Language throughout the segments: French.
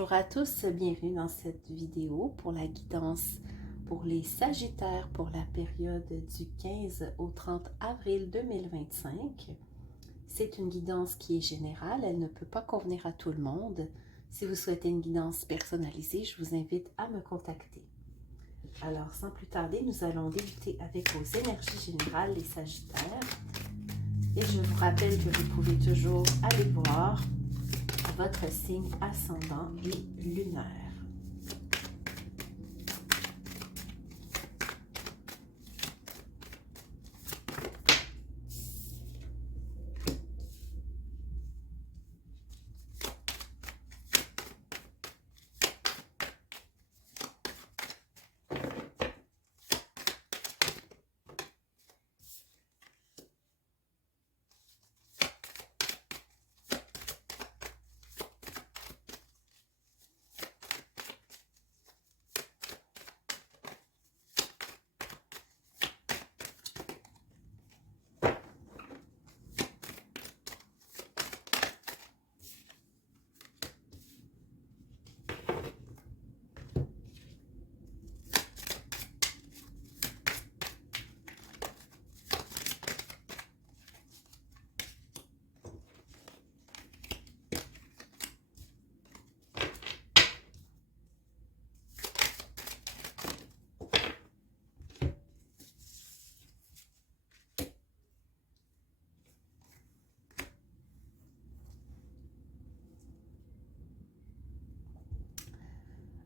Bonjour à tous, bienvenue dans cette vidéo pour la guidance pour les Sagittaires pour la période du 15 au 30 avril 2025. C'est une guidance qui est générale, elle ne peut pas convenir à tout le monde. Si vous souhaitez une guidance personnalisée, je vous invite à me contacter. Alors, sans plus tarder, nous allons débuter avec vos énergies générales, les Sagittaires. Et je vous rappelle que vous pouvez toujours aller voir votre signe ascendant et lunaire.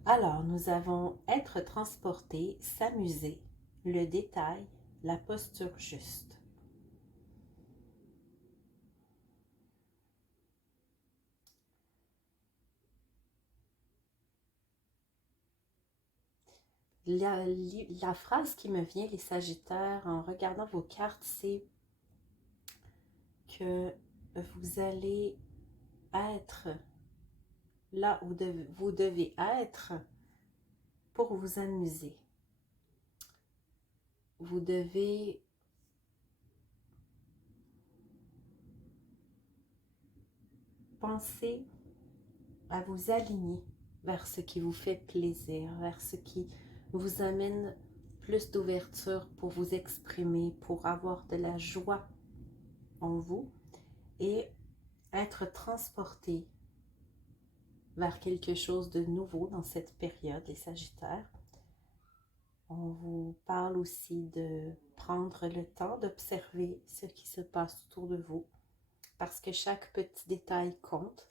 Alors, nous avons être transporté, s'amuser, le détail, la posture juste. La phrase qui me vient, les Sagittaires, en regardant vos cartes, c'est que vous allez être là où vous devez être pour vous amuser. Vous devez penser à vous aligner vers ce qui vous fait plaisir, vers ce qui vous amène plus d'ouverture pour vous exprimer, pour avoir de la joie en vous et être transporté vers quelque chose de nouveau dans cette période, les Sagittaires. On vous parle aussi de prendre le temps d'observer ce qui se passe autour de vous parce que chaque petit détail compte.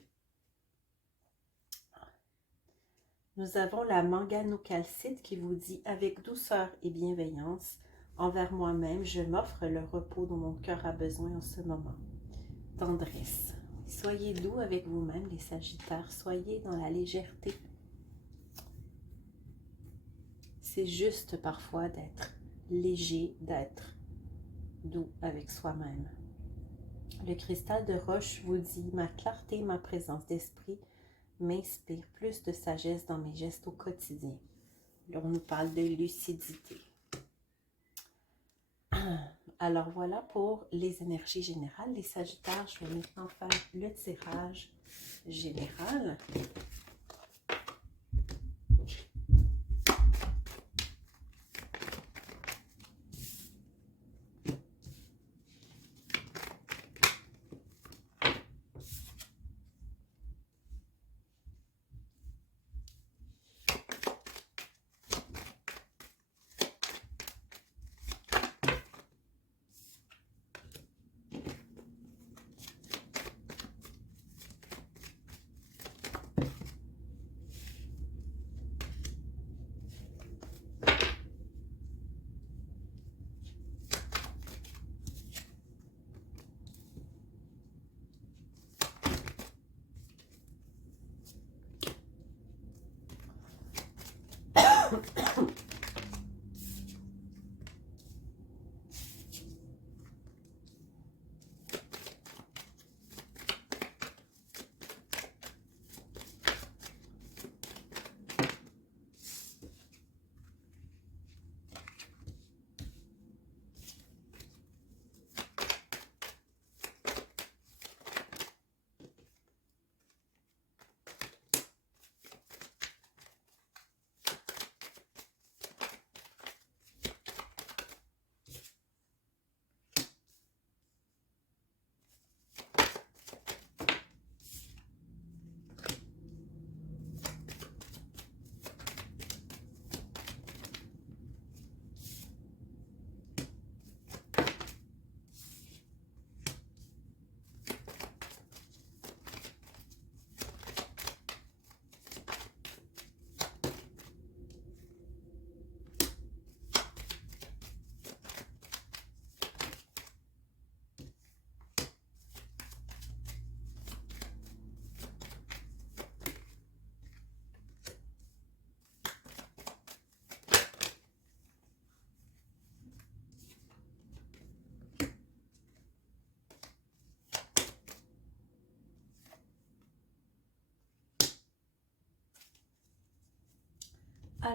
Nous avons la manganocalcite qui vous dit « Avec douceur et bienveillance, envers moi-même, je m'offre le repos dont mon cœur a besoin en ce moment. » Tendresse. Soyez doux avec vous-même, les Sagittaires. Soyez dans la légèreté. C'est juste parfois d'être léger, d'être doux avec soi-même. Le cristal de roche vous dit « Ma clarté, ma présence d'esprit m'inspire plus de sagesse dans mes gestes au quotidien. » On nous parle de lucidité. Alors voilà pour les énergies générales. Les Sagittaires, je vais maintenant faire le tirage général.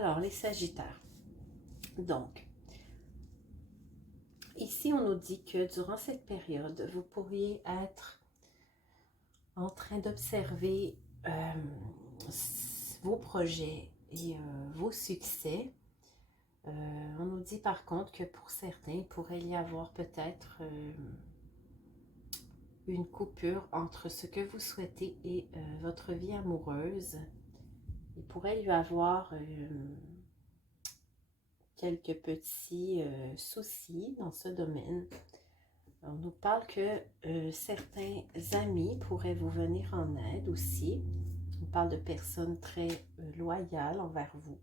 Alors, les Sagittaires. Donc, ici, on nous dit que durant cette période, vous pourriez être en train d'observer vos projets et vos succès. On nous dit par contre que pour certains, il pourrait y avoir peut-être une coupure entre ce que vous souhaitez et votre vie amoureuse. Il pourrait y avoir quelques petits soucis dans ce domaine. On nous parle que certains amis pourraient vous venir en aide aussi. On parle de personnes très loyales envers vous.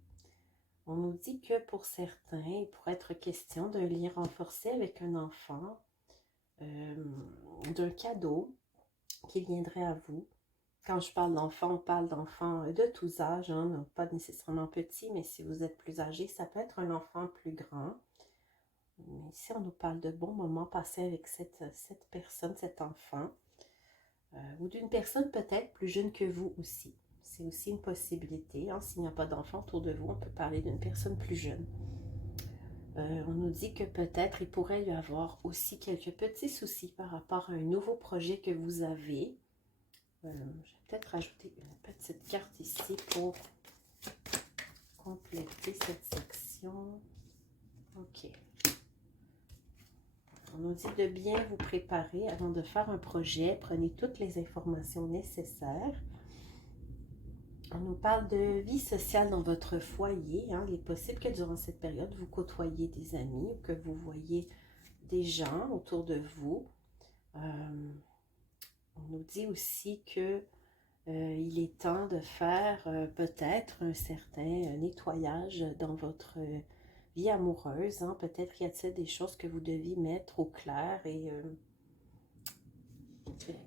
On nous dit que pour certains, il pourrait être question d'un lien renforcé avec un enfant, d'un cadeau qui viendrait à vous. Quand je parle d'enfant, on parle d'enfants de tous âges, hein, pas nécessairement petits, mais si vous êtes plus âgé, ça peut être un enfant plus grand. Mais ici, on nous parle de bons moments passés avec cette personne, cet enfant, ou d'une personne peut-être plus jeune que vous aussi. C'est aussi une possibilité. Hein. S'il n'y a pas d'enfant autour de vous, on peut parler d'une personne plus jeune. On nous dit que peut-être il pourrait y avoir aussi quelques petits soucis par rapport à un nouveau projet que vous avez. Je vais peut-être rajouter une petite carte ici pour compléter cette section. OK. On nous dit de bien vous préparer avant de faire un projet. Prenez toutes les informations nécessaires. On nous parle de vie sociale dans votre foyer. Hein. Il est possible que durant cette période, vous côtoyez des amis ou que vous voyez des gens autour de vous. On nous dit aussi que il est temps de faire peut-être un certain nettoyage dans votre vie amoureuse. Hein. Peut-être y a-t-il des choses que vous deviez mettre au clair et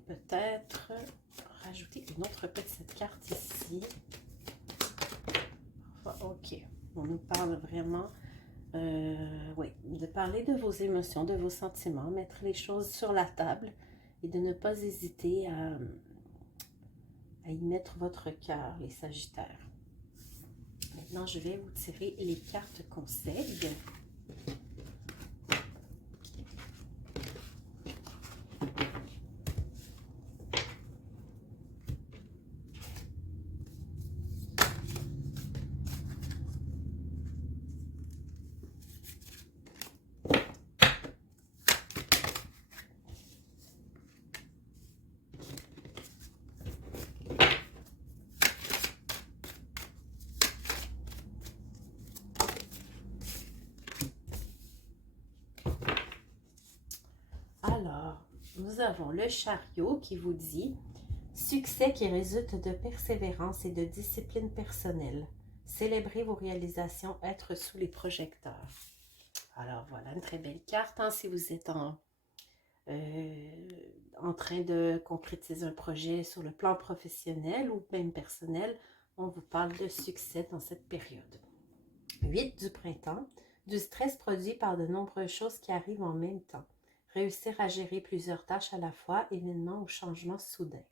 peut-être rajouter une autre petite carte ici. OK. On nous parle vraiment, oui, de parler de vos émotions, de vos sentiments, mettre les choses sur la table et de ne pas hésiter à y mettre votre cœur, les Sagittaires. Maintenant, je vais vous tirer les cartes conseils. Alors, nous avons le chariot qui vous dit « Succès qui résulte de persévérance et de discipline personnelle. Célébrez vos réalisations, être sous les projecteurs. » Alors voilà, une très belle carte. Hein, si vous êtes en train de concrétiser un projet sur le plan professionnel ou même personnel, on vous parle de succès dans cette période. 8 du printemps, du stress produit par de nombreuses choses qui arrivent en même temps. Réussir à gérer plusieurs tâches à la fois, événements ou changements soudains.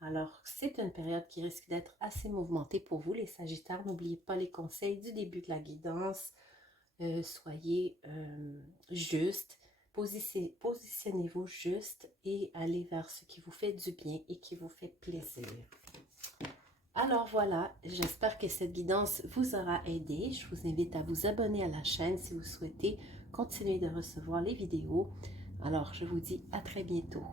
Alors, c'est une période qui risque d'être assez mouvementée pour vous, les Sagittaires. N'oubliez pas les conseils du début de la guidance. Soyez juste, positionnez-vous juste et allez vers ce qui vous fait du bien et qui vous fait plaisir. Alors voilà, j'espère que cette guidance vous aura aidé. Je vous invite à vous abonner à la chaîne si vous souhaitez continuer de recevoir les vidéos. Alors, je vous dis à très bientôt.